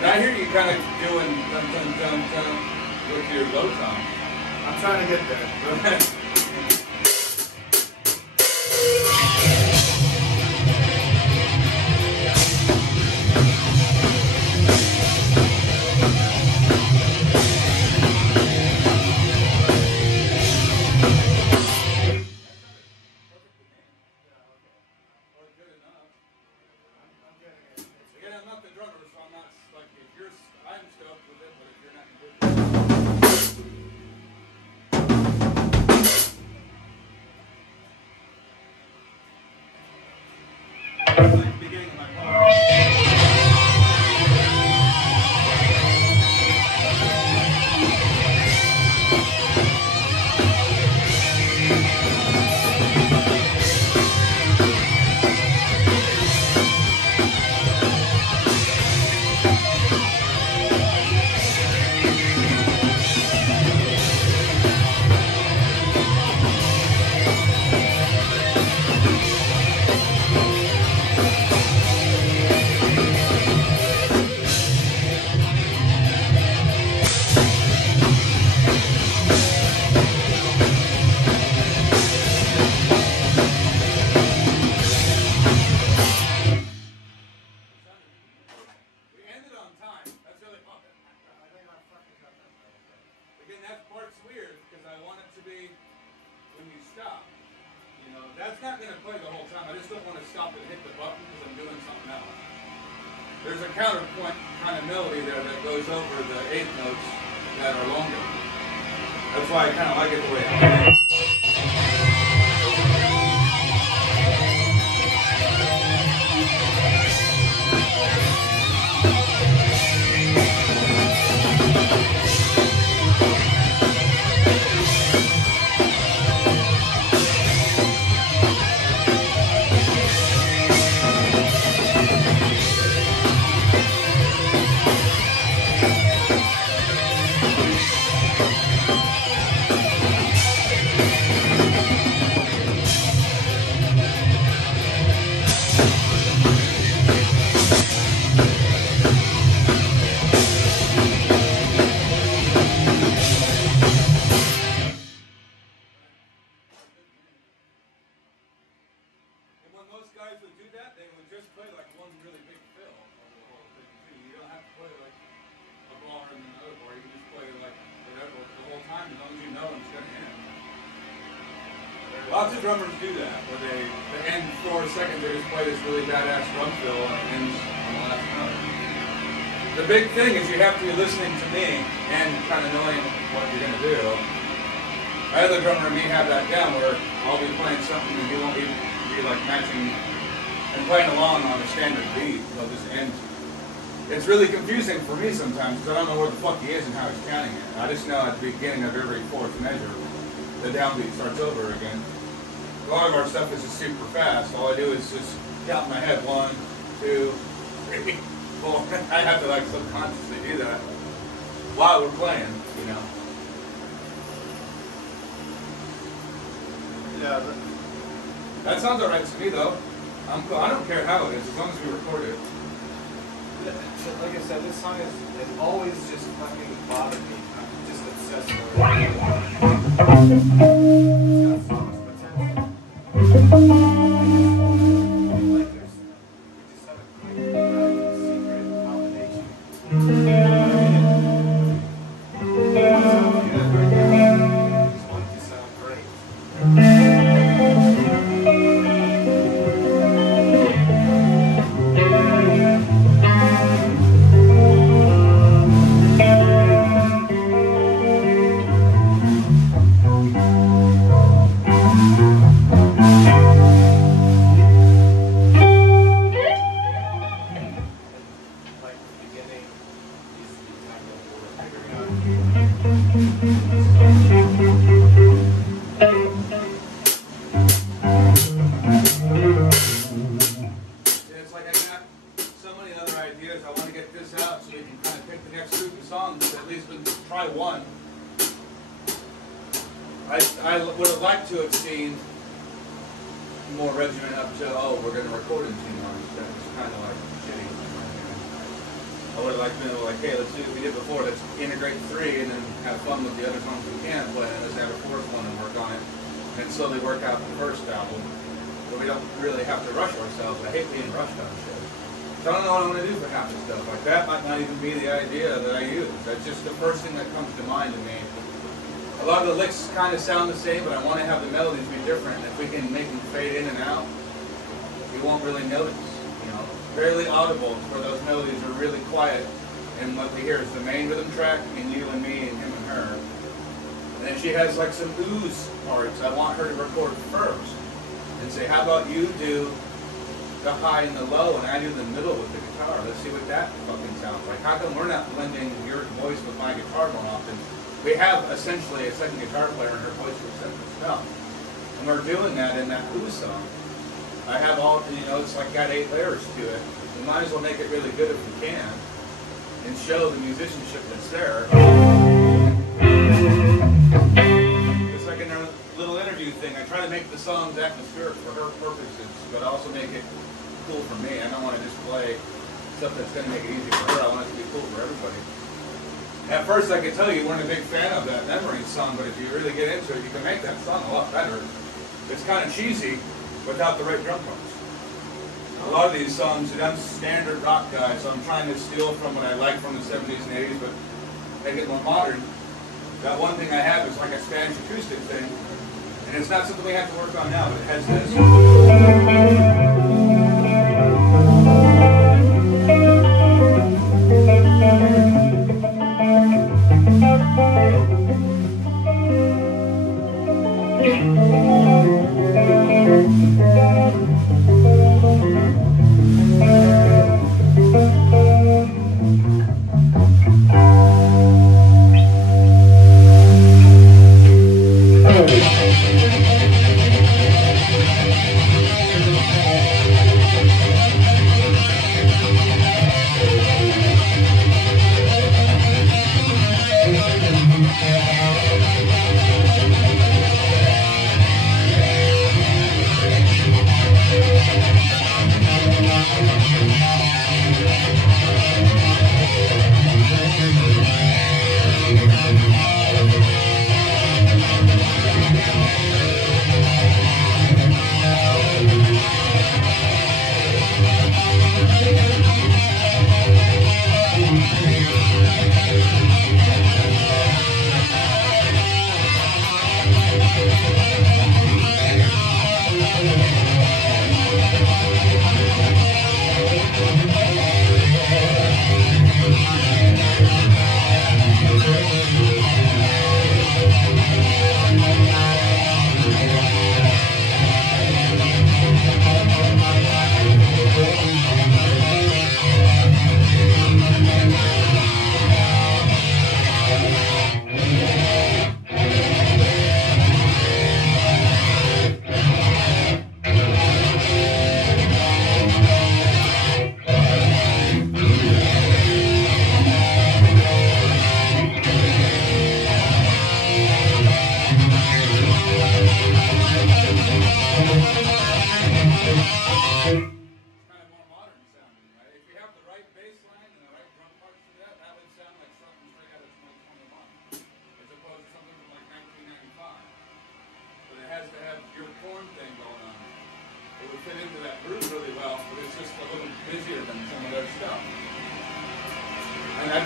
I hear you kind of doing dun dun dun dun with your low tom. I'm trying to get there. That's not going to play the whole time. I just don't want to stop and hit the button because I'm doing something else. There's a counterpoint kind of melody there that goes over the eighth notes that are longer. That's why I kind of like it the way it is. Lots of drummers do that, where they end 4 seconds, they just play this really badass drum fill and it ends on the last note. The big thing is you have to be listening to me and kind of knowing what you're going to do. My other drummer and me have that down where I'll be playing something and he won't even be like matching and playing along on a standard beat. They'll just end. It's really confusing for me sometimes because I don't know where the fuck he is and how he's counting it. I just know at the beginning of every fourth measure, the downbeat starts over again. A lot of our stuff is just super fast. All I do is just count in my head, 1, 2, 3, 4. I have to like subconsciously do that while we're playing, you know. Yeah. That sounds alright to me though. I'm cool. I don't care how it is, as long as we record it. Like I said, this song has always just fucking bothered me. I'm just obsessed with it. It's got so much potential. Like there's, we just have a great secret combination. Just want it to sound great. It's like I got so many other ideas. I want to get this out so we can kind of pick the next group of songs. At least we can try one. I would have liked to have seen more regiment up to, oh, we're going to record in 2 months. That was kind of like shitty. I would have liked to be like, hey, let's do what we did before. Let's integrate 3 and then have fun with the other songs we can play, and let's have a 4th one and work on it, and slowly work out the first album. But we don't really have to rush ourselves. I hate being rushed on shit. So I don't know what I'm going to do for half the stuff. Like that might not even be the idea that I use. That's just the first thing that comes to mind to me. A lot of the licks kind of sound the same, but I want to have the melodies be different. If we can make them fade in and out, you won't really notice. You know, barely audible where those melodies are really quiet, and what we hear is the main rhythm track, and you and me and him and her. And then she has like some ooze parts. I want her to record first and say, how about you do the high and the low, and I do the middle with the guitar. Let's see what that fucking sounds like. How come we're not blending your voice with my guitar more often? We have essentially a second guitar player and her voice will set the stuff. And we're doing that in that ooze song. I have all, you know, it's like got 8 layers to it. We might as well make it really good if we can and show the musicianship that's there. It's like in our little interview thing, I try to make the songs atmospheric for her purposes, but also make it cool for me. I don't want to just play stuff that's going to make it easy for her. I want it to be cool for everybody. At first, I could tell you weren't a big fan of that Memories song, but if you really get into it, you can make that song a lot better. It's kind of cheesy without the right drum parts. A lot of these songs, I'm a standard rock guy, so I'm trying to steal from what I like from the 70s and 80s, but make it more modern. That one thing I have is like a Spanish acoustic thing, and it's not something we have to work on now, but it has this.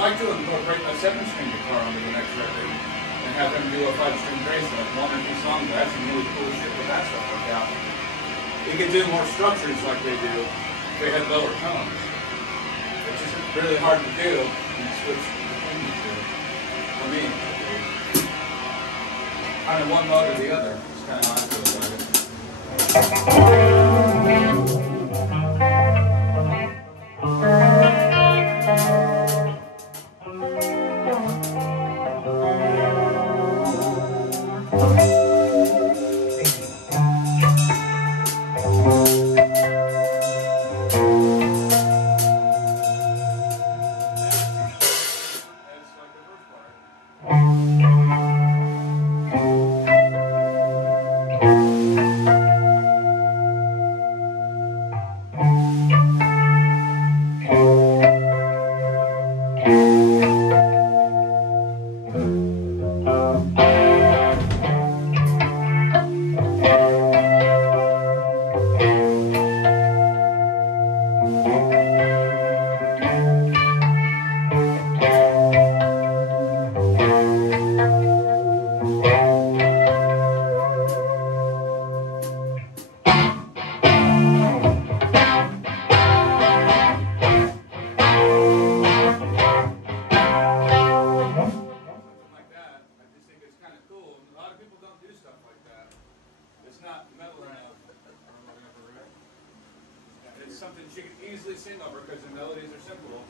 like to incorporate a 7-string guitar onto the next record and have them do a 5-string bass, like 1 or 2 songs. I have some really cool shit with that stuff worked out. You can do more structures like they do. They had lower tones. It's just really hard to do and switch between the two. For me, kind of one mode or the other. It's kind of how I feel about it. It's something she can easily sing over because the melodies are simple.